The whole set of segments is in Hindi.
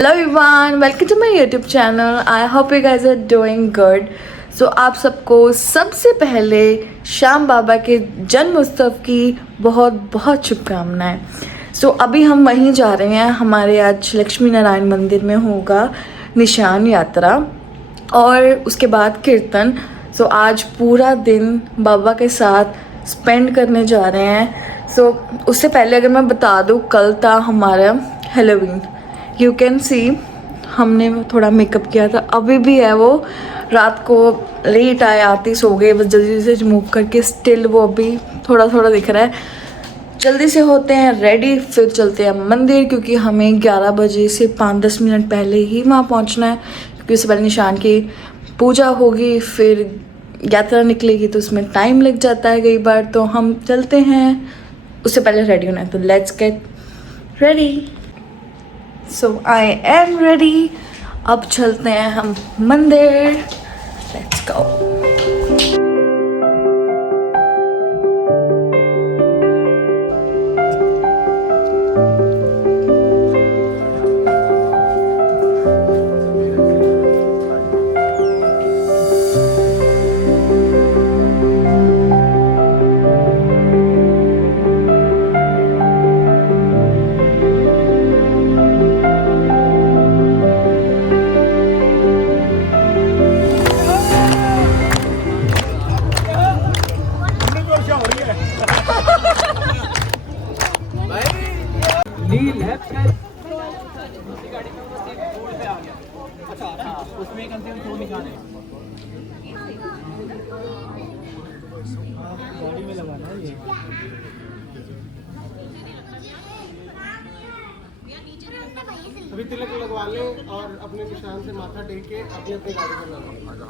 Hello everyone, welcome to my YouTube channel. I hope you guys are doing good. So आप सबको सबसे पहले श्याम बाबा के जन्म उत्सव की बहुत बहुत शुभकामनाएं। सो अभी हम वहीं जा रहे हैं। हमारे आज लक्ष्मी नारायण मंदिर में होगा निशान यात्रा और उसके बाद कीर्तन। सो आज पूरा दिन बाबा के साथ स्पेंड करने जा रहे हैं। सो उससे पहले अगर मैं बता दूँ, कल था हमारा हैलोवीन। यू कैन सी हमने थोड़ा मेकअप किया था, अभी भी है। वो रात को लेट आए, आते सो गए, बस जल्दी से मूव करके स्टिल वो अभी थोड़ा थोड़ा दिख रहा है। जल्दी से होते हैं रेडी, फिर चलते हैं मंदिर, क्योंकि हमें 11 बजे से 5-10 मिनट पहले ही वहाँ पहुँचना है, क्योंकि उससे पहले निशान की पूजा होगी, फिर यात्रा निकलेगी तो उसमें टाइम लग जाता है कई बार। तो हम चलते हैं, उससे पहले रेडी होना है, तो let's get ready. So I am ready. अब चलते हैं हम मंदिर। Let's go. उसमें कम से कम 2 निशान है। गाड़ी में लगाना है ये। अभी तिलक लगवा ले और अपने निशान से माथा टेक के अपनी अपनी गाड़ी में लगा।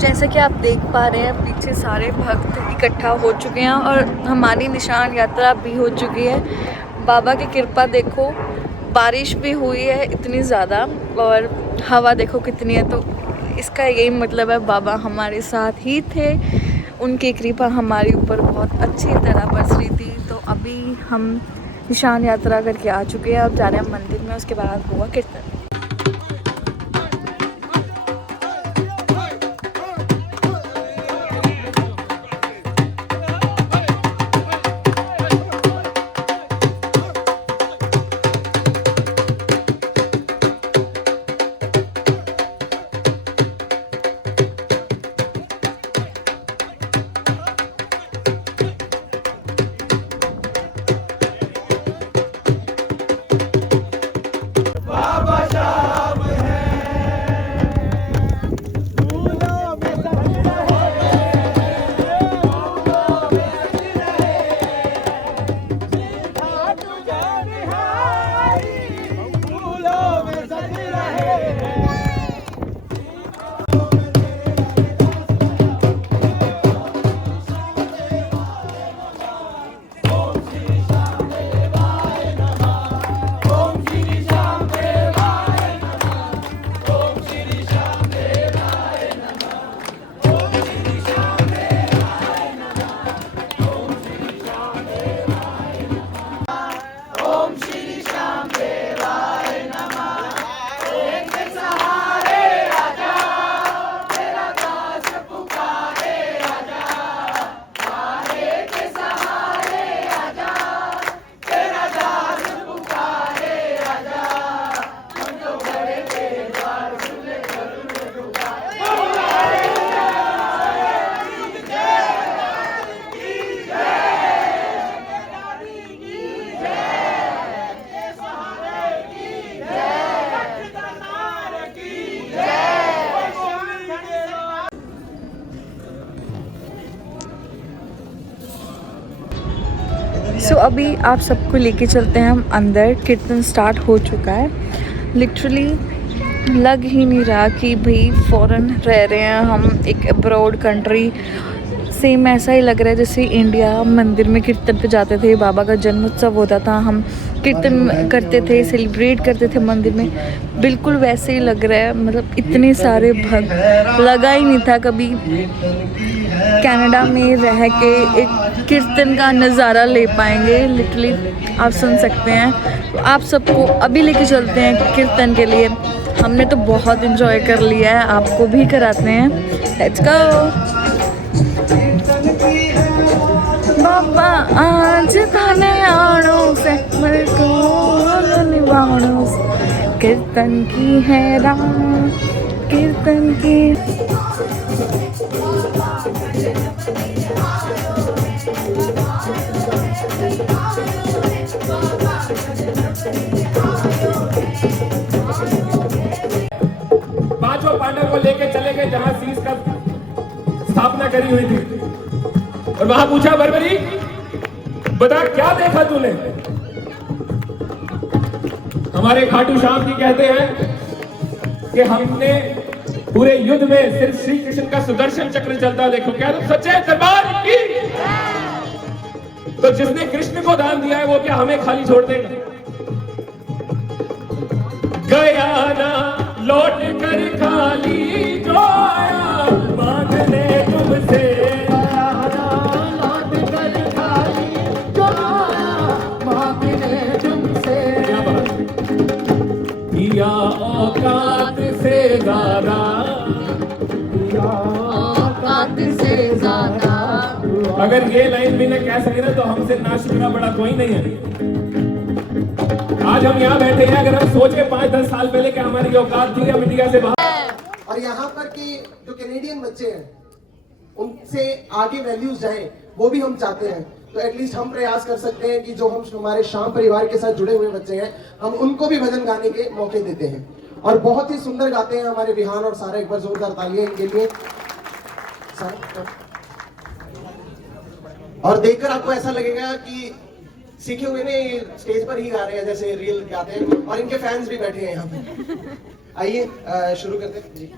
जैसे कि आप देख पा रहे हैं, पीछे सारे भक्त इकट्ठा हो चुके हैं और हमारी निशान यात्रा भी हो चुकी है। बाबा की कृपा देखो, बारिश भी हुई है इतनी ज़्यादा और हवा देखो कितनी है। तो इसका यही मतलब है बाबा हमारे साथ ही थे, उनकी कृपा हमारे ऊपर बहुत अच्छी तरह बरस रही थी। तो अभी हम निशान यात्रा करके आ चुके हैं। अब जा रहे हैं मंदिर में, उसके बाद हुआ कीर्तन। Baba सो अभी आप सबको लेके चलते हैं हम अंदर। कीर्तन स्टार्ट हो चुका है। लिटरली लग ही नहीं रहा कि भाई फॉरेन रह रहे हैं हम, एक अब्रॉड कंट्री। सेम ऐसा ही लग रहा है जैसे इंडिया मंदिर में कीर्तन पे जाते थे, बाबा का जन्मोत्सव होता था, हम कीर्तन करते थे, सेलिब्रेट करते थे मंदिर में, बिल्कुल वैसे ही लग रहा है। मतलब इतने सारे भक्त, लगा ही नहीं था कभी कनाडा में रह के एक कीर्तन का नज़ारा ले पाएंगे। लिटरली आप सुन सकते हैं। तो आप सबको अभी लेके चलते हैं कीर्तन के लिए। हमने तो बहुत इन्जॉय कर लिया है, आपको भी कराते हैं। Let's go. बाबा आज थाने आणो से मेरे को निभाणो, कीर्तन की है राम, कीर्तन की। पांचों पांडव को लेके चले गए जहां शीश का स्थापना करी हुई थी, और वहां पूछा बरबरी बता क्या देखा तूने। हमारे खाटू श्याम जी कहते हैं कि हमने पूरे युद्ध में सिर्फ श्री कृष्ण का सुदर्शन चक्र चलता देखो। क्या तुम सच्चे दरबार की? तो जिसने कृष्ण को दान दिया है वो क्या हमें खाली छोड़ देगा? गया ना लौट कर खाली, जो आया मांगने तुमसे। गया ना लौट कर खाली, जो आया मांगने तुमसे। क्या बात? दिया औकात से ज्यादा, दिया औकात से ज्यादा। अगर ये लाइन भी न कह सके ना तो हमसे ना शुक्रा बड़ा कोई नहीं है। आज हम यहाँ बैठे हैं, अगर हम सोचे 5-10 साल पहले कि हमारी औकात थी हम इंडिया से बाहर। और यहाँ पर के जो कैनेडियन बच्चे हैं उनसे आगे वैल्यूज जाएं, वो भी हम चाहते हैं। तो एटलीस्ट हम प्रयास कर सकते हैं कि जो हम हमारे श्याम परिवार के साथ जुड़े हुए बच्चे हैं, हम उनको भी भजन गाने के मौके देते हैं। और बहुत ही सुंदर गाते हैं हमारे विहान और सारा। एक बार जोरदार तालियां इनके लिए। और देखकर आपको ऐसा लगेगा कि सीखे हुए ने स्टेज पर ही गा रहे हैं जैसे रियल गाते हैं। और इनके फैंस भी बैठे हैं यहाँ पे। आइए शुरू करते हैं जी।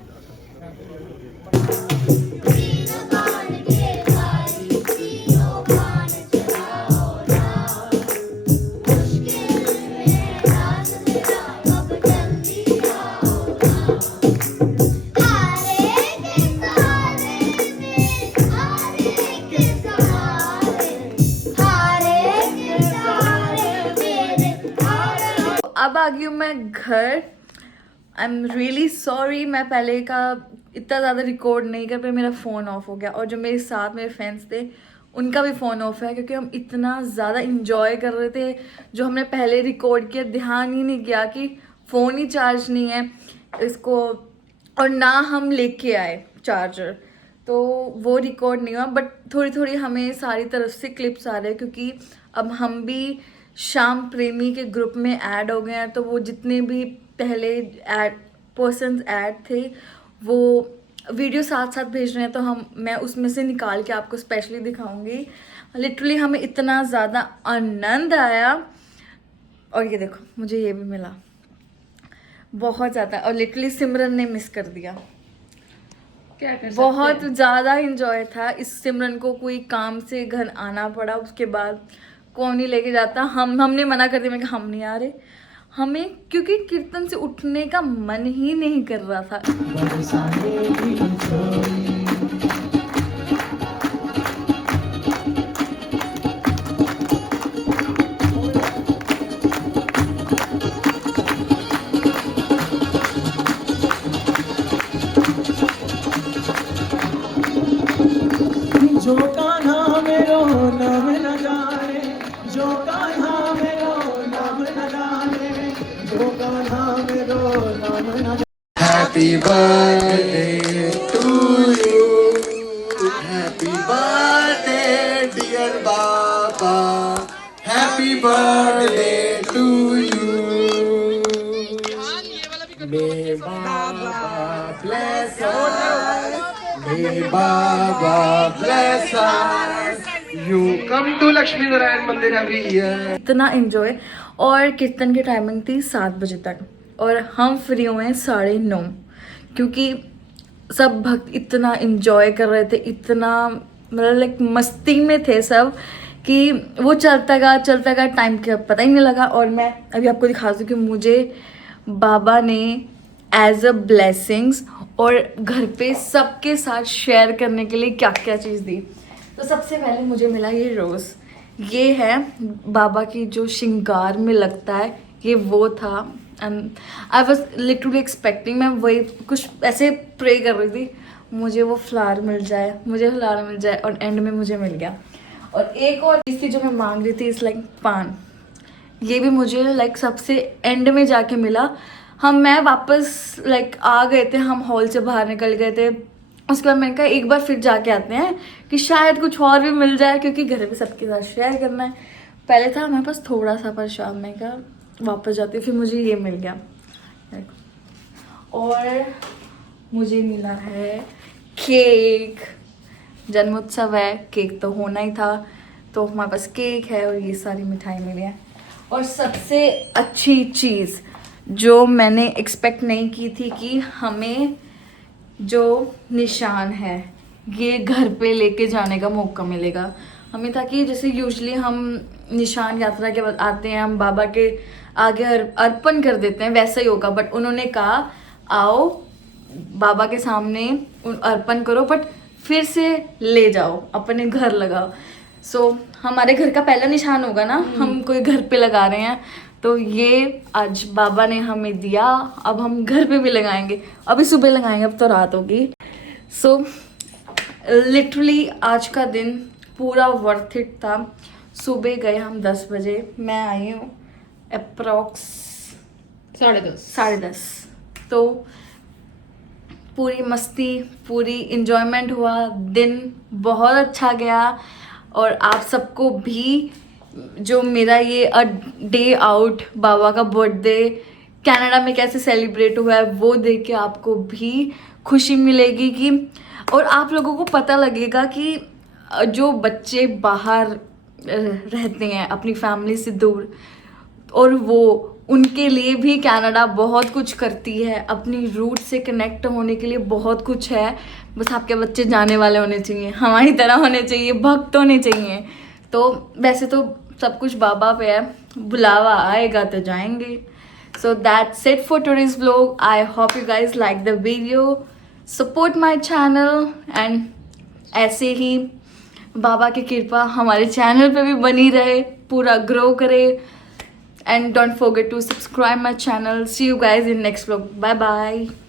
अब आ गई हूँ मैं घर। आई एम रियली सॉरी, मैं पहले का इतना ज़्यादा रिकॉर्ड नहीं कर पाई, मेरा फ़ोन ऑफ हो गया। और जो मेरे साथ मेरे फ्रेंड्स थे उनका भी फ़ोन ऑफ है, क्योंकि हम इतना ज़्यादा इंजॉय कर रहे थे। जो हमने पहले रिकॉर्ड किया, ध्यान ही नहीं किया कि फ़ोन ही चार्ज नहीं है इसको, और ना हम लेके आए चार्जर, तो वो रिकॉर्ड नहीं हुआ। बट थोड़ी थोड़ी हमें सारी तरफ से क्लिप्स आ रहे हैं, क्योंकि अब हम भी श्याम प्रेमी के ग्रुप में ऐड हो गए हैं। तो वो जितने भी पहले पर्सन्स ऐड थे वो वीडियो साथ साथ भेज रहे हैं, तो मैं उसमें से निकाल के आपको स्पेशली दिखाऊंगी। लिटरली हमें इतना ज़्यादा आनंद आया। और ये देखो मुझे ये भी मिला बहुत ज़्यादा। और लिटरली सिमरन ने मिस कर दिया। क्या कर सकते हैं? बहुत ज़्यादा इंजॉय था। इस सिमरन को कोई काम से घर आना पड़ा, उसके बाद कौन नहीं लेके जाता। हमने मना कर दिया, मैं कहा हम नहीं आ रहे हमें, क्योंकि कीर्तन से उठने का मन ही नहीं कर रहा था। जो कान्हा मेरो नाम न जाने, जो कान्हा मेरो नाम न जाने, जो कान्हा मेरो नाम न जाने। Happy birthday to you. Happy birthday dear Baba. Happy birthday to you. May Baba bless us. May Baba bless us. You come to Lakshmi Narayan mandir every year. इतना एंजॉय। और कीर्तन की टाइमिंग थी 7 बजे तक और हम फ्री हुए हैं 9:30, क्योंकि सब भक्त इतना एंजॉय कर रहे थे, इतना मतलब लाइक मस्ती में थे सब कि वो चलता गया टाइम का पता ही नहीं लगा। और मैं अभी आपको दिखा दूँ कि मुझे बाबा ने एज अ ब्लेसिंग्स और घर पे सबके साथ शेयर करने के लिए क्या क्या चीज़ दी। तो सबसे पहले मुझे मिला ये रोज़, ये है बाबा की जो श्रृंगार में लगता है, ये वो था। And I was literally expecting, मैं वही कुछ ऐसे प्रे कर रही थी मुझे वो फ्लावर मिल जाए और एंड में मुझे मिल गया। और एक और चीज़ थी जो मैं मांग रही थी, इस लाइक पान, ये भी मुझे लाइक सबसे एंड में जाके मिला। मैं वापस लाइक आ गए थे, हम हॉल से बाहर निकल गए थे। उसके बाद मैंने कहा एक बार फिर जाके आते हैं कि शायद कुछ और भी मिल जाए, क्योंकि घर पे सबके साथ शेयर करना है। पहले था हमारे पास थोड़ा सा प्रसाद, मैं कहा वापस जाती, फिर मुझे ये मिल गया। और मुझे मिला है केक, जन्मोत्सव है, केक तो होना ही था, तो हमारे पास केक है और ये सारी मिठाई मिली है। और सबसे अच्छी चीज़ जो मैंने एक्सपेक्ट नहीं की थी कि हमें जो निशान है ये घर पे लेके जाने का मौका मिलेगा। हमें था कि जैसे यूजुअली हम निशान यात्रा के बाद आते हैं, हम बाबा के आगे अर्पण कर देते हैं, वैसा ही होगा। बट उन्होंने कहा आओ बाबा के सामने अर्पण करो, बट फिर से ले जाओ, अपने घर लगाओ। सो हमारे घर का पहला निशान होगा ना, हम कोई घर पे लगा रहे हैं, तो ये आज बाबा ने हमें दिया, अब हम घर पे भी लगाएंगे। अभी सुबह लगाएंगे, अब तो रात होगी। सो लिटरली आज का दिन पूरा वर्थ इट था। सुबह गए हम 10 बजे, मैं आई हूँ अप्रॉक्स 10:30। तो पूरी मस्ती, पूरी इंजॉयमेंट हुआ, दिन बहुत अच्छा गया। और आप सबको भी जो मेरा ये डे आउट, बाबा का बर्थडे कनाडा में कैसे सेलिब्रेट हुआ है, वो देख के आपको भी खुशी मिलेगी कि, और आप लोगों को पता लगेगा कि जो बच्चे बाहर रहते हैं अपनी फैमिली से दूर, और वो उनके लिए भी कनाडा बहुत कुछ करती है, अपनी रूट से कनेक्ट होने के लिए बहुत कुछ है। बस आपके बच्चे जाने वाले होने चाहिए, हमारी तरह होने चाहिए, भक्त होने चाहिए। तो वैसे तो सब कुछ बाबा पे है, बुलावा आएगा तो जाएंगे। So that's it for today's vlog. I hope you guys like the video, support my channel, and ऐसे ही बाबा की कृपा हमारे चैनल पे भी बनी रहे, पूरा ग्रो करे। And don't forget to subscribe my channel. See you guys in next vlog. Bye bye.